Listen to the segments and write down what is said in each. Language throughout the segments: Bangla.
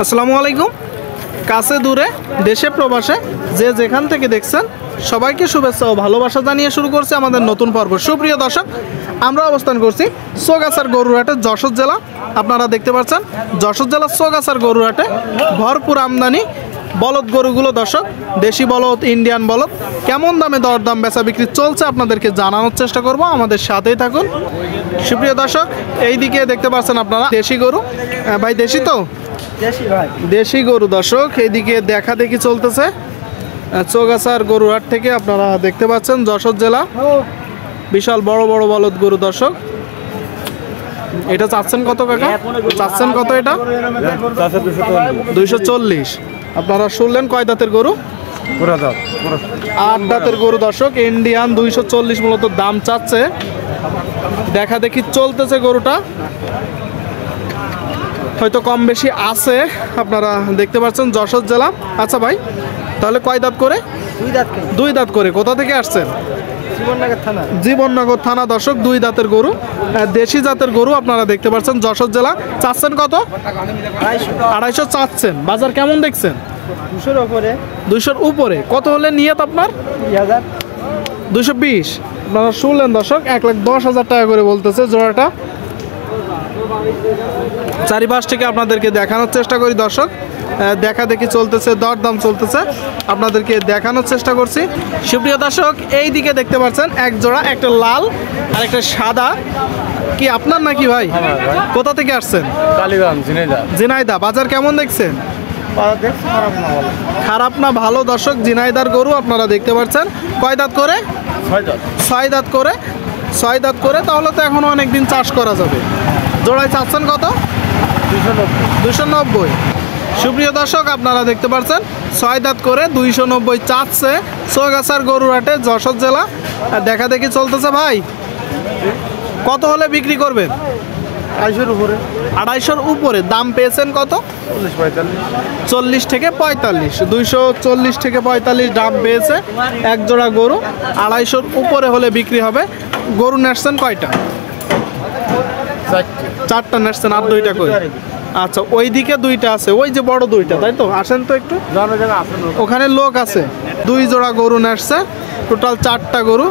আসসালামু আলাইকুম। কাছে দূরে দেশে প্রবাসে যে যেখান থেকে দেখছেন সবাইকে শুভেচ্ছা ও ভালোবাসা জানিয়ে শুরু করছি আমাদের নতুন পর্ব। সুপ্রিয় দর্শক, আমরা অবস্থান করছি চৌগাছার গরুরহাটে, যশোর জেলা। আপনারা দেখতে পাচ্ছেন যশোর জেলার চৌগাছার গরুরহাটে ভরপুর আমদানি বলদ গরুগুলো। দর্শক, দেশি বলদ, ইন্ডিয়ান বলদ কেমন দামে দরদাম বেচা বিক্রি চলছে আপনাদেরকে জানানোর চেষ্টা করব। আমাদের সাথেই থাকুন। সুপ্রিয় দর্শক, এইদিকে দেখতে পাচ্ছেন আপনারা দেশি গরু। ভাই দেশি তো? দেশি গরু। দর্শক, এইদিকে দেখা দেখি চলতেছে চৌগাছার গরুহাট থেকে। আপনারা দেখতে পাচ্ছেন যশোর জেলা, বিশাল বড় বড় বলদ গরু। দর্শক, এটা চাচ্ছেন কত কাকা? চাচ্ছেন কত এটা? 240। আপনারা শুনলেন কয় দাঁতের গরু? 8 দাঁতের গরু। দর্শক, ইন্ডিয়ান 240 মূলত দাম চাচ্ছে। দেখা দেখি চলতেছে গরুটা, হয়তো কম বেশি আছে। আপনারা দেখতে পাচ্ছেন যশোর জেলা। আচ্ছা ভাই, তাহলে কয় দাঁত করে? 2 দাঁত করে। কোথা থেকে আসছেন? জীবননগর থানা। দর্শক, 2 দাঁতের গরু, দেশি জাতের গরু। আপনারা দেখতে পাচ্ছেন যশোর জেলা। চাচ্ছেন কত? 250 চাচ্ছেন। বাজার কেমন দেখছেন? 200-র উপরে। কত হলে নিয়ত আপনার? 220। আপনারা শুনলেন দর্শক, 1,10,000 টাকা করে বলতেছে জোড়াটা। চারিপাশ থেকে আপনাদেরকে দেখানোর চেষ্টা করি। দর্শক, দেখা দেখি চলতেছে, দরদাম চলতেছে, আপনাদেরকে দেখানোর চেষ্টা করছি। সুপ্রিয় দর্শক, এই দিকে দেখতে পাচ্ছেন এক জোড়া, একটা লাল আর একটা সাদা। কি আপনার নাকি ভাই? কোথা থেকে আসছেন? ঝিনাইদহ। বাজার কেমন দেখছেন? খারাপ না ভালো। দর্শক, ঝিনাইদার গরু আপনারা দেখতে পাচ্ছেন। কয় দাঁত করে? 6 দাঁত করে। 6 দাঁত করে। তাহলে তো এখনো অনেকদিন চাষ করা যাবে। জোড়ায় চাচ্ছেন কত? 290। সুপ্রিয় দর্শক, আপনারা দেখতে পাচ্ছেন 6 দাঁত করে 290 চাচ্ছে চৌগাছার গরুরহাটে, যশোর জেলা। দেখা দেখি চলতেছে। ভাই, কত হলে বিক্রি করবেন? 250-র উপরে। দাম পেয়েছেন কত? 40 থেকে 45। 240 থেকে 45 দাম পেয়েছে এক জোড়া গরু। 250-র উপরে হলে বিক্রি হবে। গরু নেসছেন কয়টা? 4টা নেসছেন, আর 2টা করে। আচ্ছা, ওই দিকে 2টা আছে, ওই যে বড় 2টা, তাই তো? আসেন তো একটু, ওখানে লোক আছে। 2 জোড়া গরু নেসছে, টোটাল 4টা গরু।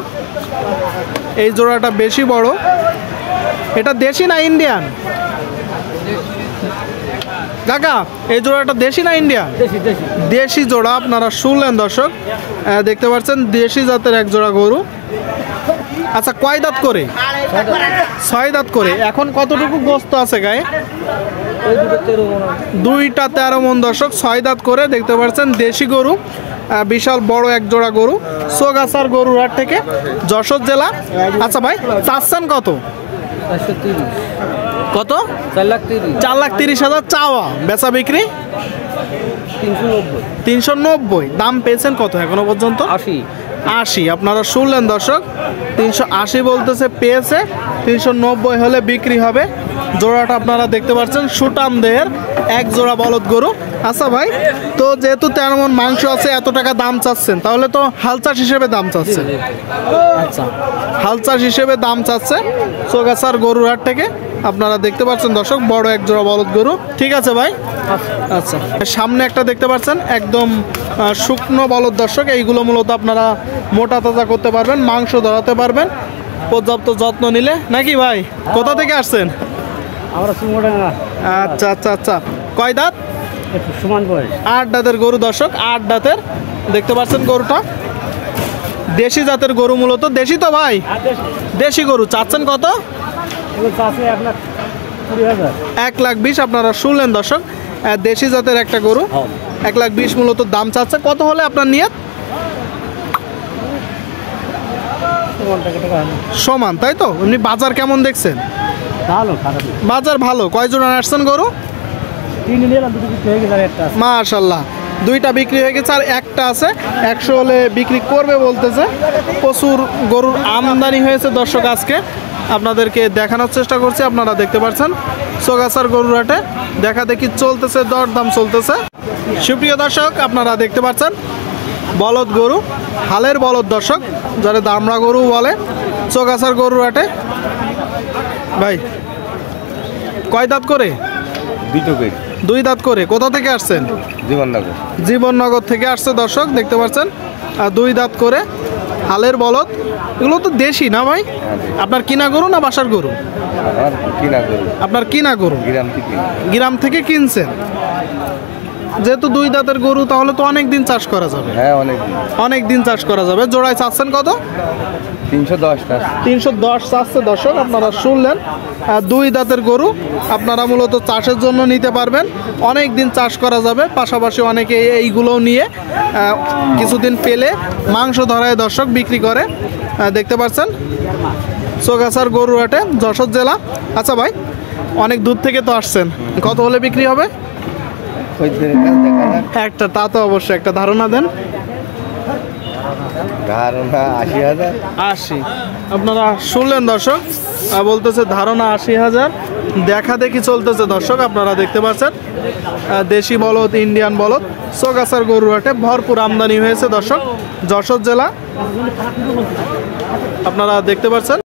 এই জোড়াটা বেশি বড়। এটা দেশি না ইন্ডিয়ান কাকা? এই জোড়াটা দেশি না ইন্ডিয়ান? দেশি জোড়া। আপনারা শুনলেন দর্শক, দেখতে পাচ্ছেন দেশি জাতের এক জোড়া গরু। আচ্ছা, কয় দাঁত করে? 6 দাঁত করে। এখন কতটুকু গোস্ত আছে গায়ে? 2টা 13 মণ। দর্শক, 6 দাঁত করে। দেখতে পাচ্ছেন দেশি গরু, বিশাল বড় এক জোড়া গরু, চৌগাছার গরুরহাট থেকে, যশোর জেলা। আচ্ছা ভাই, চাচ্ছেন কত? কত? 4,30,000 চাওয়া, বেচা বিক্রি 390। দাম পেয়েছেন কত এখনো পর্যন্ত? 80। আপনারা শুনলেন দর্শক, 380 বলতেছে, পেয়েছে। 390 হলে বিক্রি হবে। জোড়াটা আপনারা দেখতে পাচ্ছেন সুটাম দেহের এক জোড়া বলদ গরু। আচ্ছা ভাই, তো যেহেতু 13 মণ মাংস আছে, এত টাকা দাম চাচ্ছেন, তাহলে তো হাল চাষ হিসেবে দাম চাচ্ছে? আচ্ছা, হাল চাষ হিসেবে দাম চাচ্ছে চৌগাছার গরুরহাট থেকে। আপনারা দেখতে পাচ্ছেন দর্শক, বড় এক জোড়া বলদ গরু। ঠিক আছে ভাই। আচ্ছা, সামনে একটা দেখতে পাচ্ছেন একদম শুকনো বলদ। দর্শক, এইগুলো মূলত আপনারা মোটা তাজা করতে পারবেন, মাংস ধরাতে পারবেন পর্যাপ্ত যত্ন নিলে, নাকি ভাই? কোথা থেকে আসছেন? আচ্ছা আচ্ছা আচ্ছা। কয় দাঁত? 8 দাঁতের গরু। দর্শক, 8 দাঁতের। দেখতে পাচ্ছেন গরুটা দেশি জাতের গরু মূলত। দেশি তো ভাই? দেশি গরু। চাচ্ছেন কত? 1,20,000। আপনারা শুনলেন দর্শক, দেশি জাতের একটা গরু, 1,20,000 মূলত দাম চাচ্ছে। কত হলে আপনার নিয়ত? সমান, তাই তো? এমনি বাজার কেমন দেখছেন? বাজার ভালো। কয় জোড়া আসছেন গরু? মাশাআল্লাহ, 2টা বিক্রি হয়ে গেছে, আর একটা আছে। 100 হলে বিক্রি করবে বলতেছে। প্রচুর গরুর আমদানি হয়েছে দর্শক আজকে। আপনাদেরকে দেখানোর চেষ্টা করছি। আপনারা দেখতে পাচ্ছেন চৌগাছার গরুরহাটে দেখা দেখি চলতেছে, দরদাম চলতেছে। সুপ্রিয় দর্শক, আপনারা দেখতে পাচ্ছেন বলদ গরু, হালের বলদ। দর্শক, যারা দামড়া গরু বলে, চৌগাছার গরুরহাটে। ভাই, কয় দাঁত করে? দুই দাঁত করে। কোথা থেকে আসছেন? জীবননগর। জীবননগর থেকে আসছে দর্শক, দেখতে পাচ্ছেন। দুই দাঁত করে হালের বলদ। এগুলো তো দেশি না ভাই? আপনার কিনা গরু না বাসার গরু? আমার কিনা গরু। আপনার কিনা গরু, গ্রাম থেকে। গ্রাম থেকে কিনছেন। যেহেতু দুই দাঁতের গরু, তাহলে তো অনেক দিন চাষ করা যাবে। হ্যাঁ, অনেক অনেক দিন চাষ করা যাবে। জোড়ায় চাচ্ছেন কত? 310টা। 310 চাচ্ছে দর্শক, আপনারা শুনলেন। দুই দাঁতের গরু আপনারা মূলত চাষের জন্য নিতে পারবেন, অনেক দিন চাষ করা যাবে। পাশাপাশি অনেকে এইগুলোও নিয়ে কিছুদিন পেলে মাংস ধরায় দর্শক বিক্রি করে। দেখতে পাচ্ছেন চৌগাছার গরু হাটে, যশোর জেলা। আচ্ছা ভাই, অনেক দূর থেকে তো আসছেন, কত হলে বিক্রি হবে? খদ্দের কাছে দেখা যাক। একটা, তা তো অবশ্যই একটা ধারণা দেন। ধারণা 80,000। 80। আপনারা শুনলেন দর্শক, বলতেছে ধারণা 80,000। দেখা দেখি চলতেছে দর্শক, আপনারা দেখতে পাচ্ছেন। দেশি বলদ, ইন্ডিয়ান বলদ, চৌগাছার গরু হাটে ভরপুর আমদানি হয়েছে দর্শক, যশোর জেলা। আপনারা দেখতে পাচ্ছেন।